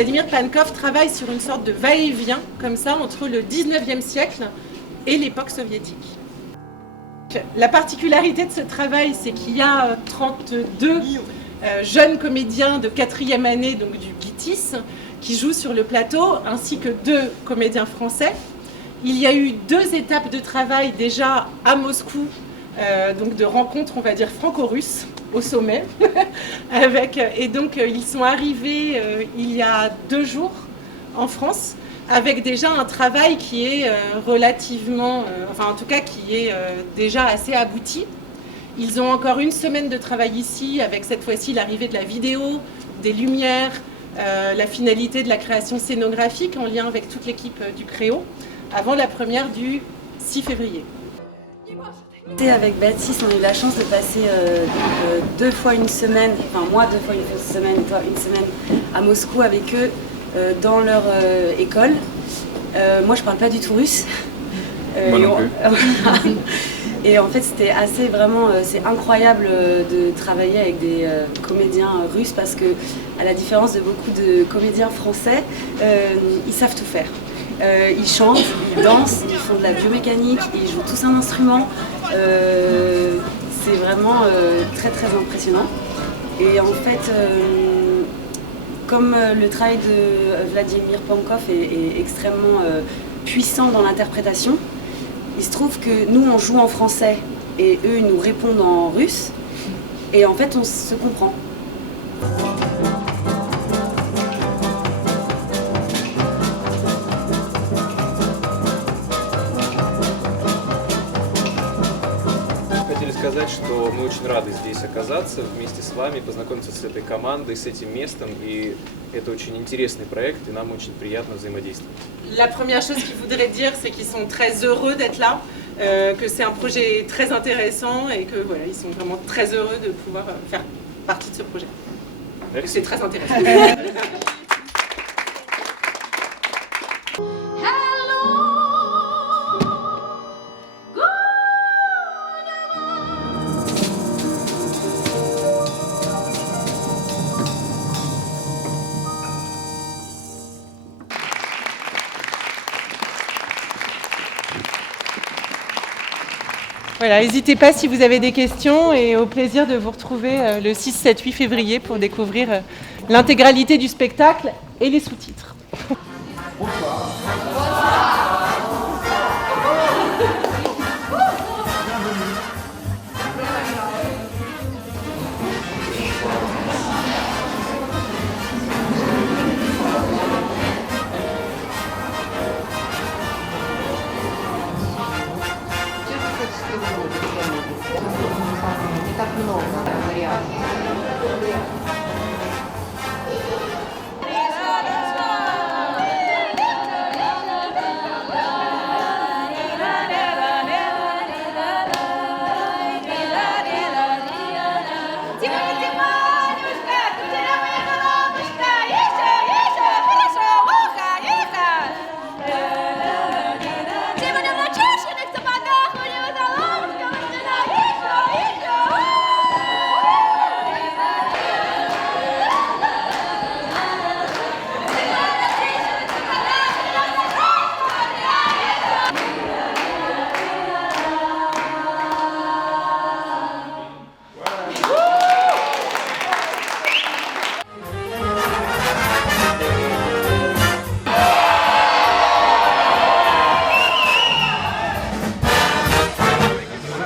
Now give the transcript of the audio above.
Vladimir Pankov travaille sur une sorte de va-et-vient, comme ça, entre le 19e siècle et l'époque soviétique. La particularité de ce travail, c'est qu'il y a 32 jeunes comédiens de 4e année, donc du GITIS, qui jouent sur le plateau, ainsi que 2 comédiens français. Il y a eu 2 étapes de travail déjà à Moscou, donc de rencontres, on va dire, franco-russes, au sommet. Et donc, ils sont arrivés il y a 2 jours en France, avec déjà un travail qui est relativement, enfin en tout cas qui est déjà assez abouti. Ils ont encore une semaine de travail ici, avec cette fois-ci l'arrivée de la vidéo, des lumières, la finalité de la création scénographique en lien avec toute l'équipe du Créo, avant la première du 6 février. Avec Baptiste, on a eu la chance de passer 2 fois une semaine, enfin moi 2 fois une semaine, toi une semaine à Moscou avec eux dans leur école. Moi je parle pas du tout russe. Moi non plus. Et en fait c'était assez vraiment, c'est incroyable de travailler avec des comédiens russes parce que à la différence de beaucoup de comédiens français, ils savent tout faire. Ils chantent, ils dansent, ils font de la biomécanique, ils jouent tous un instrument. C'est vraiment très très impressionnant. Et en fait, comme le travail de Vladimir Pankov est extrêmement puissant dans l'interprétation, il se trouve que nous on joue en français et eux ils nous répondent en russe. Et en fait on se comprend. Сказать, что мы очень рады здесь оказаться вместе с вами, познакомиться с этой командой, с этим местом, и это очень интересный проект, и нам очень приятно взаимодействовать. La première chose qu'il voudrait dire, c'est qu'ils sont très heureux d'être là, que c'est un projet très intéressant et que voilà, ils sont vraiment très heureux de pouvoir faire partie de ce projet. C'est très intéressant. Voilà, n'hésitez pas si vous avez des questions et au plaisir de vous retrouver le 6, 7, 8 février pour découvrir l'intégralité du spectacle et les sous-titres.